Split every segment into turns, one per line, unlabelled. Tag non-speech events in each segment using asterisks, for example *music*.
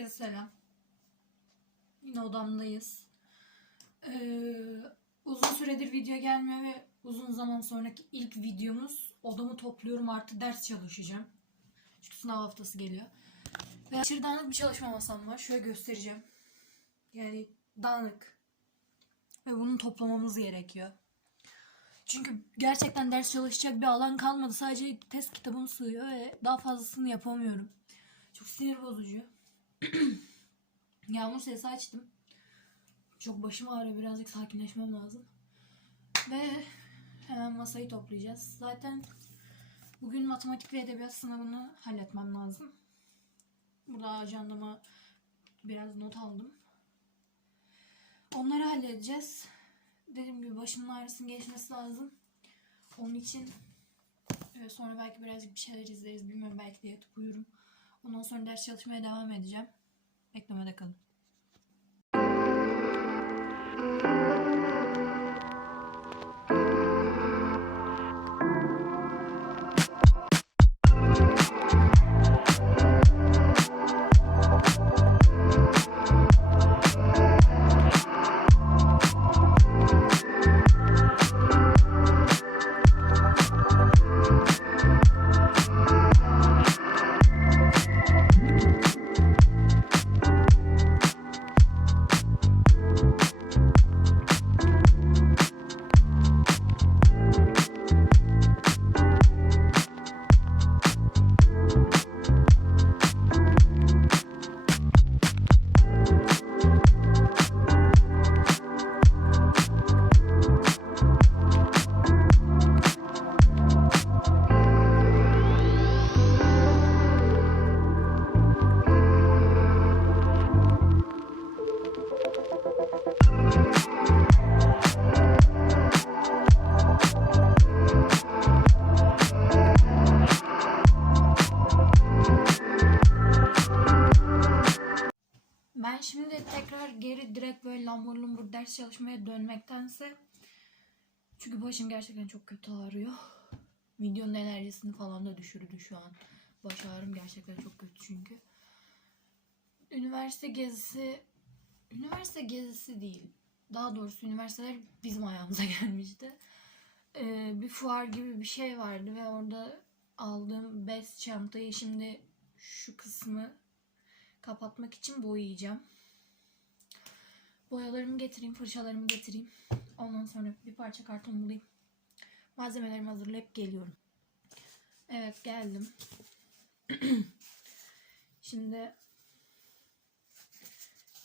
Herkese selam. Yine odamdayız. Ee, uzun süredir video gelmiyor ve uzun zaman sonraki ilk videomuz. Odamı topluyorum artı ders çalışacağım. Çünkü sınav haftası geliyor. Ve aşırı dağınık bir çalışma masam var. Şöyle göstereceğim. Yani dağınık. Ve bunu toplamamız gerekiyor. Çünkü gerçekten ders çalışacak bir alan kalmadı. Sadece test kitabım sığıyor ve daha fazlasını yapamıyorum. Çok sinir bozucu. *clears throat* Yağmur sesi açtım. Çok başım ağrıyor. Birazcık sakinleşmem lazım. Ve hemen masayı toplayacağız. Zaten bugün matematik ve edebiyat sınavını halletmem lazım. Burada ajandama biraz not aldım. Onları halledeceğiz. Dediğim gibi başımın ağrısının geçmesi lazım. Onun için sonra belki birazcık bir şeyler izleriz. Bilmiyorum belki de yatıp uyurum. Ondan sonra ders çalışmaya devam edeceğim. Beklemede kalın. Lambur lumbur ders çalışmaya dönmektense çünkü başım gerçekten çok kötü ağrıyor. Videonun enerjisini falan da düşürdü şu an. Baş ağrım gerçekten çok kötü çünkü. Üniversite gezisi üniversite gezisi değil. Daha doğrusu üniversiteler bizim ayağımıza *laughs* gelmişti. Ee, bir fuar gibi bir şey vardı ve orada aldığım bez çantayı şimdi şu kısmı kapatmak için boyayacağım. Boyalarımı getireyim, fırçalarımı getireyim. Ondan sonra bir parça karton bulayım. Malzemelerimi hazırlayıp geliyorum. Evet geldim. *clears throat* Şimdi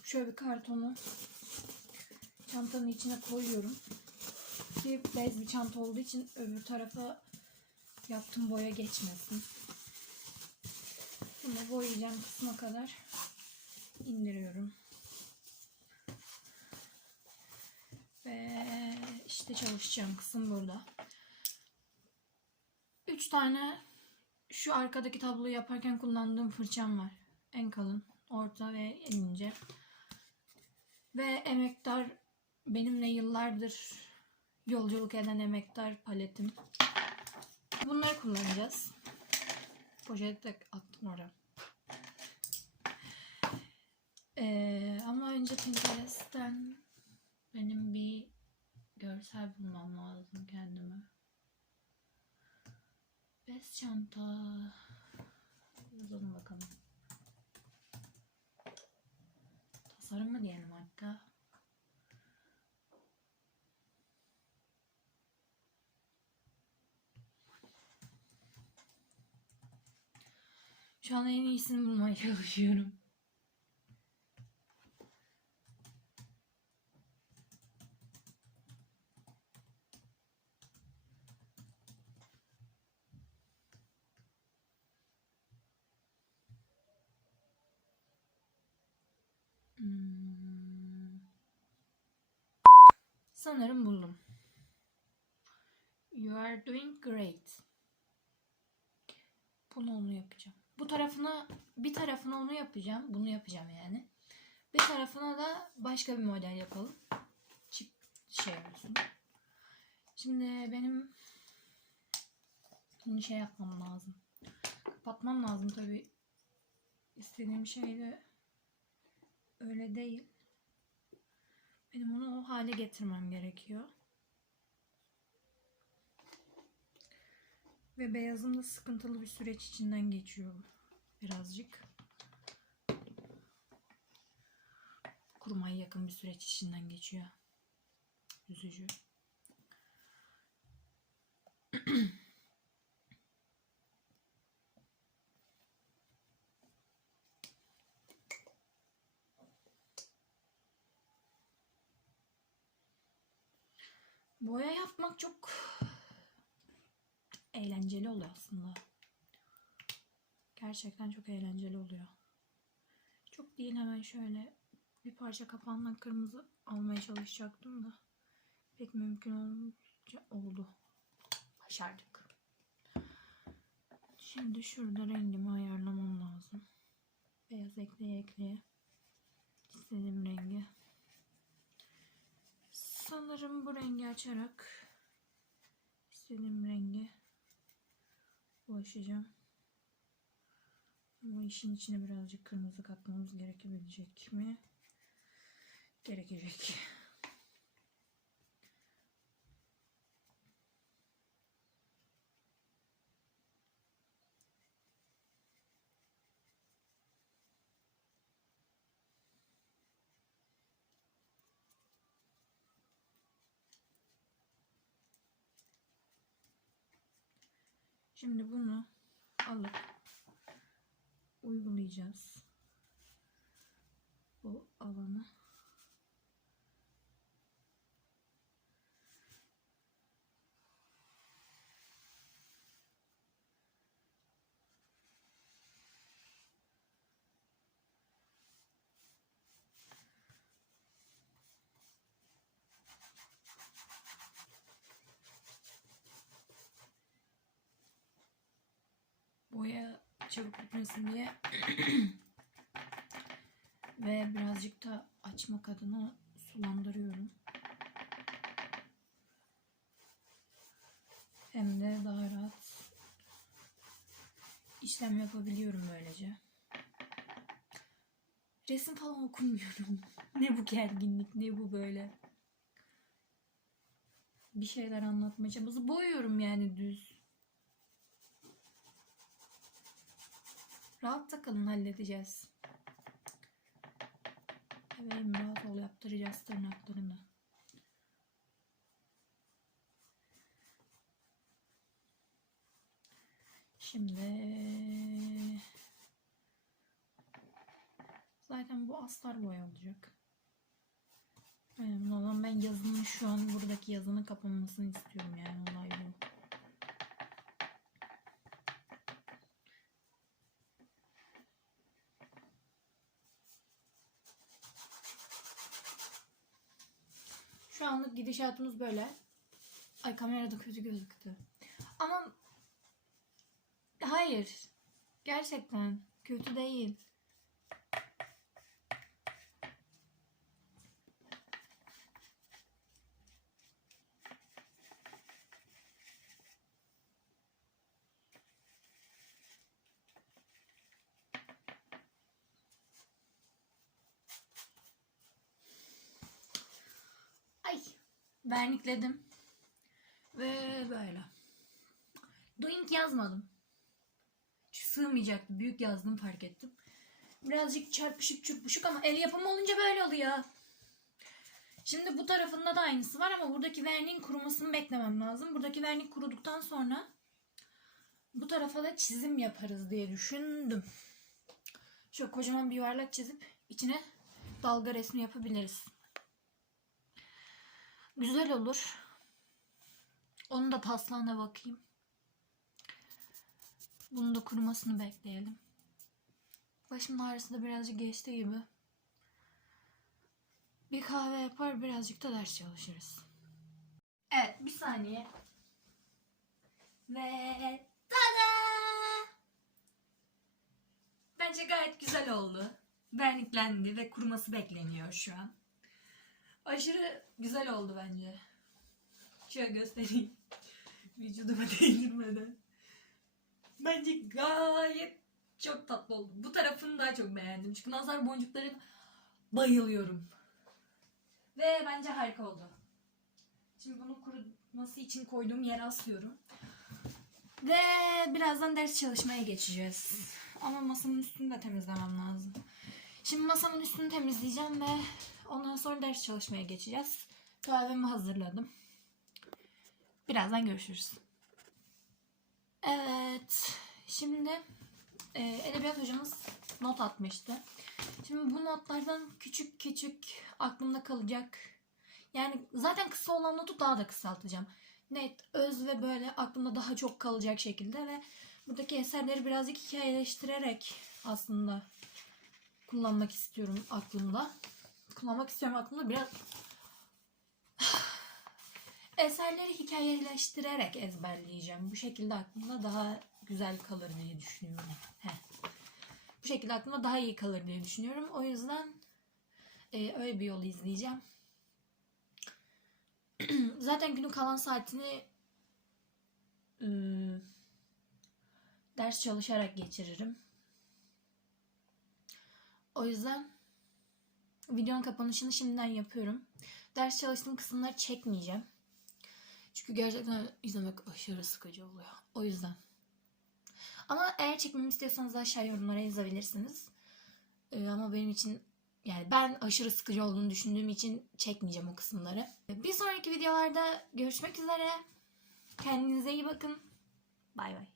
şöyle bir kartonu çantanın içine koyuyorum. Ki bez bir çanta olduğu için öbür tarafa yaptığım boya geçmesin. Bunu boyayacağım kısma kadar indiriyorum. Ve işte çalışacağım kısım burada. Üç tane şu arkadaki tabloyu yaparken kullandığım fırçam var. En kalın, orta ve en ince. Ve emektar benimle yıllardır yolculuk eden emektar paletim. Bunları kullanacağız. Poşette attım oraya. Ee, ama önce Pinterest'ten benim bir görsel bulmam lazım kendime. Bez çanta. Yazalım bakalım. Tasarım mı diyelim hatta. Şu an en iyisini bulmaya *laughs* çalışıyorum. Hmm. Sanırım buldum. You are doing great. Bunu onu yapacağım. Bu tarafına bir tarafına onu yapacağım. Bunu yapacağım yani. Bir tarafına da başka bir model yapalım. Çift şey olsun. Şimdi benim bunu şey yapmam lazım. Kapatmam lazım tabi. İstediğim şeyle öyle değil. Benim onu o hale getirmem gerekiyor. Ve beyazım da sıkıntılı bir süreç içinden geçiyor birazcık. Kurumaya yakın bir süreç içinden geçiyor. Üzücü. *clears throat* Boya yapmak çok eğlenceli oluyor aslında. Gerçekten çok eğlenceli oluyor. Çok değil hemen şöyle bir parça kapağından kırmızı almaya çalışacaktım da pek mümkün olunca oldu. Başardık. Şimdi şurada rengimi ayarlamam lazım. Beyaz ekleye ekleye istediğim rengi. Sanırım bu rengi açarak istediğim rengi ulaşacağım. Ama işin içine birazcık kırmızı katmamız gerekebilecek mi? Gerekecek. Şimdi bunu alıp uygulayacağız. Bu alanı. Boya çabuk bitmesin diye *clears throat* ve birazcık da açmak adına sulandırıyorum. Hem de daha rahat işlem yapabiliyorum böylece. Resim falan okumuyorum. *laughs* ne bu gerginlik, ne bu böyle. Bir şeyler anlatma çabası. Boyuyorum yani düz. Rahat takılın halledeceğiz. Bebeğim rahat ol yaptıracağız tırnaklarını. Şimdi zaten bu astar boya olacak. Önemli olan ben yazının şu an buradaki yazının kapanmasını istiyorum yani olay bu. Şu anlık gidişatımız böyle. Ay kamerada kötü gözüktü. Ama hayır. Gerçekten kötü değil. Ay vernikledim. Ve böyle. Doink yazmadım. Çünkü sığmayacaktı. Büyük yazdım fark ettim. Birazcık çarpışık çırpışık ama el yapımı olunca böyle oluyor. Şimdi bu tarafında da aynısı var ama buradaki verniğin kurumasını beklemem lazım. Buradaki vernik kuruduktan sonra bu tarafa da çizim yaparız diye düşündüm. Şöyle kocaman bir yuvarlak çizip içine dalga resmi yapabiliriz. Güzel olur. Onun da taslağına bakayım. Bunun da kurumasını bekleyelim. Başımın ağrısı da birazcık geçti gibi. Bir kahve yapar birazcık da ders çalışırız. Evet bir saniye. Ve tada! Bence gayet güzel oldu. Verniklendi ve kuruması bekleniyor şu an. Aşırı güzel oldu bence. Şöyle göstereyim. *laughs* Vücuduma *laughs* değdirmeden. Bence gayet çok tatlı oldu. Bu tarafını daha çok beğendim. Çünkü nazar boncukların bayılıyorum. Ve bence harika oldu. Şimdi bunu kuruması için koyduğum yere asıyorum. Ve birazdan ders çalışmaya geçeceğiz. Ama masamın üstünü de temizlemem lazım. Şimdi masamın üstünü temizleyeceğim ve ondan sonra ders çalışmaya geçeceğiz. Kahvemi hazırladım. Birazdan görüşürüz. Evet. Şimdi e, edebiyat hocamız not atmıştı. Şimdi bu notlardan küçük küçük aklımda kalacak. Yani zaten kısa olan notu daha da kısaltacağım. Net, öz ve böyle aklımda daha çok kalacak şekilde ve buradaki eserleri birazcık hikayeleştirerek aslında kullanmak istiyorum aklımda. Kullanmak istiyorum aklımda biraz *sighs* eserleri hikayeleştirerek ezberleyeceğim. Bu şekilde aklımda daha güzel kalır diye düşünüyorum. Heh. Bu şekilde aklımda daha iyi kalır diye düşünüyorum. O yüzden e, öyle bir yol izleyeceğim. *clears throat* Zaten günün kalan saatini ıı, ders çalışarak geçiririm. O yüzden videonun kapanışını şimdiden yapıyorum. Ders çalıştığım kısımları çekmeyeceğim. Çünkü gerçekten izlemek aşırı sıkıcı oluyor. O yüzden. Ama eğer çekmemi istiyorsanız aşağı yorumlara yazabilirsiniz. Ee, ama benim için yani ben aşırı sıkıcı olduğunu düşündüğüm için çekmeyeceğim o kısımları. Bir sonraki videolarda görüşmek üzere. Kendinize iyi bakın. Bay bay.